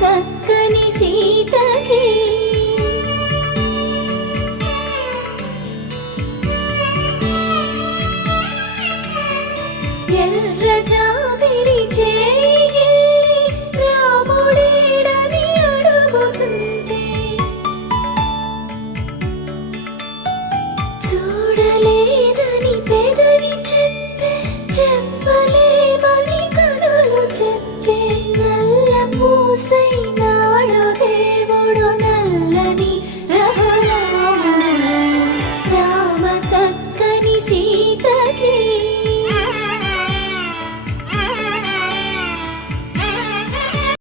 చక్కని సీతకి ఎర్ర జాబిలి చేయి రాముడేడని అడుగుతుంటే చూడలేదని పెదవి చెప్పే చెప్పలేమని కనులు చెప్పే నల్ల పూసైన